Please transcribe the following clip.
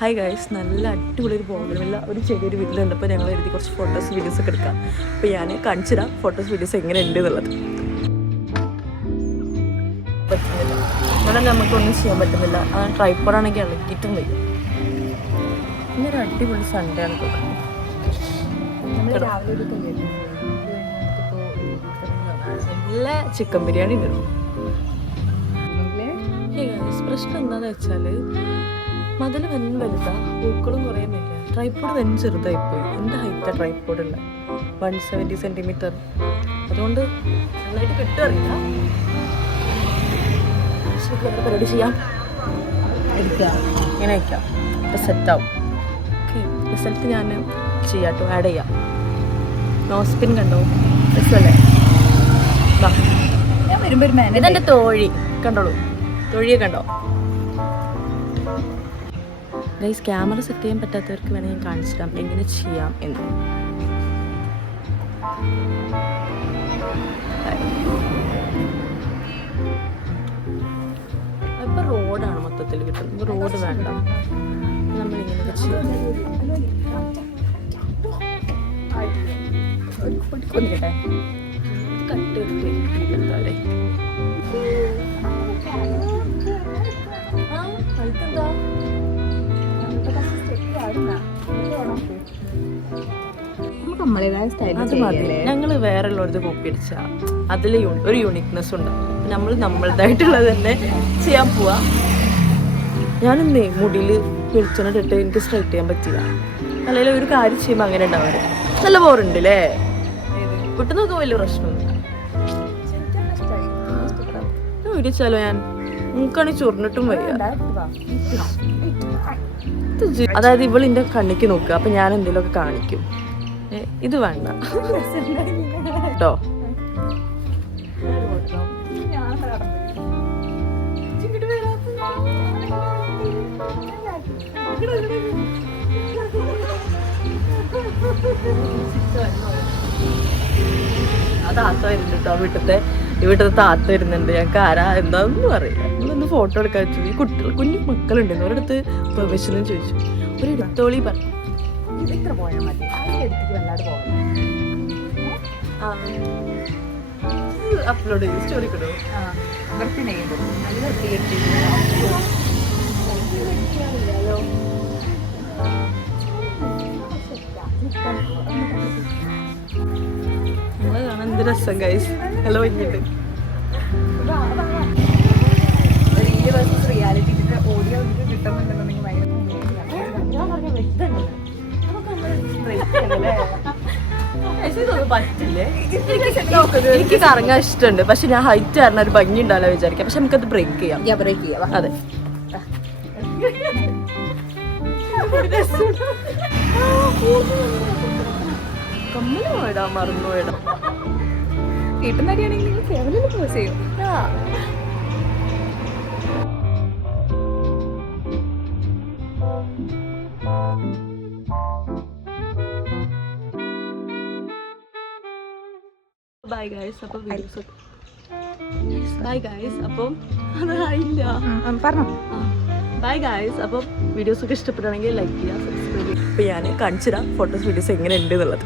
Hi guys, നല്ല അടിപൊളി ഒരു ബോഗൺവില്ല ഒരു ചെറിയൊരു വീട്ടിലുണ്ട്. അപ്പോൾ ഞങ്ങൾ എഴുതി കുറച്ച് ഫോട്ടോസ് വീഡിയോസ് ഒക്കെ എടുക്കാം. അപ്പോൾ ഞാൻ കാണിച്ചു തരാം ഫോട്ടോസ് വീഡിയോസ് എങ്ങനെ ഉണ്ട് എന്നുള്ളത്. പറ്റുന്നില്ല, ഇവിടെ നമുക്കൊന്നും ചെയ്യാൻ പറ്റുന്നില്ല. ആ ട്രൈപ്പോഡാണെങ്കിൽ ഇളകിയിട്ടും വരും. ഇന്നൊരു അടിപൊളി സൺഡേ ആണ് തോന്നുന്നത്. നല്ല ചിക്കൻ ബിരിയാണി ഉണ്ട്. പ്രശ്നം എന്താണെന്ന് വെച്ചാൽ മതിൽ വൻ വലുതാ, പൂക്കളും കുറേ ഇല്ല. ട്രൈപ്പോഡ് വൻ ചെറുതായിപ്പോയി. എൻ്റെ ഹൈറ്റാണ് ട്രൈപ്പോഡുള്ള 170 സെൻറ്റിമീറ്റർ. അതുകൊണ്ട് നന്നായിട്ട് കിട്ടുമറിയില്ല. വേറെ പരിപാടി ചെയ്യാം, എടുക്കുക, ഇങ്ങനെ വയ്ക്കാം. അപ്പോൾ സെറ്റാവും. ഓക്കെ, റിസൾട്ട് ഞാൻ ചെയ്യാം കേട്ടോ, ആഡ് ചെയ്യാം. നോസ്പിൻ കണ്ടോ, രസമല്ലേ? ഞാൻ വരുമ്പോൾ ഇതെൻ്റെ തോഴി കണ്ടോളൂ, തൊഴിയെ കണ്ടോ ഗൈസ്? ക്യാമറ സെറ്റ് ചെയ്യാൻ പറ്റാത്തവർക്ക് വേണമെങ്കിൽ ഞാൻ കാണിച്ചു തരാം എങ്ങനെ ചെയ്യാം എന്ന്. ഇപ്പം റോഡാണ് മൊത്തത്തിൽ കിട്ടുന്നത്. റോഡ് വേണ്ട, നമ്മളിങ്ങനെ ചെയ്യാം. കട്ട് എന്താ ഞങ്ങൾ വേറെ ഉള്ളവർക്ക് കോപ്പി അടിച്ചാൽ അതിൽ ഒരു യൂണിക്നെസ് ഉണ്ടാവും. നമ്മൾ നമ്മളതായിട്ടുള്ളത് തന്നെ ചെയ്യാൻ പോവാ. ഞാനെന്നേ മുടിയിൽ വെളിച്ചെണ്ണ ഇട്ടിട്ട് എനിക്ക് സ്ട്രൈറ്റ് ചെയ്യാൻ പറ്റില്ല. അല്ലെങ്കിൽ ഒരു കാര്യം ചെയ്യുമ്പോൾ അങ്ങനെ ഉണ്ടാവാറ്. നല്ല ബോറുണ്ട് അല്ലേ? കിട്ടുന്നൊക്കെ വലിയ പ്രശ്നമൊന്നുമില്ല. വിരിച്ചാലോ ഞാൻ നമുക്കാണെങ്കിൽ ചൊറിഞ്ഞിട്ടും വരിക. അതായത് ഇവളിൻ്റെ കണ്ണിക്ക് നോക്കുക, അപ്പം ഞാൻ എന്തെങ്കിലുമൊക്കെ കാണിക്കും. ഇത് വേണ്ട കേട്ടോ. അത് താത്ത വരുന്നുണ്ട് കേട്ടോ, ഇവിടുത്തെ താത്ത വരുന്നുണ്ട്. ഞങ്ങൾക്ക് ആരാ എന്താണെന്ന് അറിയില്ല. നമ്മളൊന്ന് ഫോട്ടോ എടുക്കാൻ വെച്ചു. ഈ കുട്ടികൾ കുഞ്ഞു മക്കളുണ്ടെന്ന് ഒരിടത്ത് പെർമിഷനും ചോദിച്ചു. ഒരു എടുത്തോളി പറഞ്ഞു. അപ്ലോഡ് ചെയ്ത് സ്റ്റോറി കിട്ടും. നമ്മള് കാണാൻ എന്ത് രസം ഗൈസ്. ഹലോ ഇങ്ങോട്ട് റിയാലിറ്റി ഓഡിയോ കിട്ടുന്നുണ്ടെന്നുണ്ടെങ്കിൽ പറ്റില്ലേ? എനിക്ക് കറങ്ങാൻ ഇഷ്ടമുണ്ട്, പക്ഷെ ഞാൻ ഹൈറ്റ് കാരണം ഒരു ഭംഗി ഉണ്ടാവില്ല വിചാരിക്കാം. പക്ഷെ നമുക്കത് ബ്രേക്ക് ചെയ്യാം. അതെ, കമ്മല് പോയിടാ, മറന്നു പോയിടാ. കിട്ടുന്നതാണെങ്കിൽ ഫാമിലിയിൽ പോസ് ചെയ്യും. Bye guys. അപ്പം ബൈ ഗൈസ്. അപ്പം അതായില്ല പറഞ്ഞോ. Bye guys. അപ്പം വീഡിയോസൊക്കെ ഇഷ്ടപ്പെടുകയാണെങ്കിൽ ലൈക്ക് ചെയ്യുക, സബ്സ്ക്രൈബ് ചെയ്യുക. അപ്പോൾ ഞാൻ കാണിച്ചു തരാം ഫോട്ടോസ് വീഡിയോസ് എങ്ങനെ ഉണ്ട് എന്നുള്ളത്.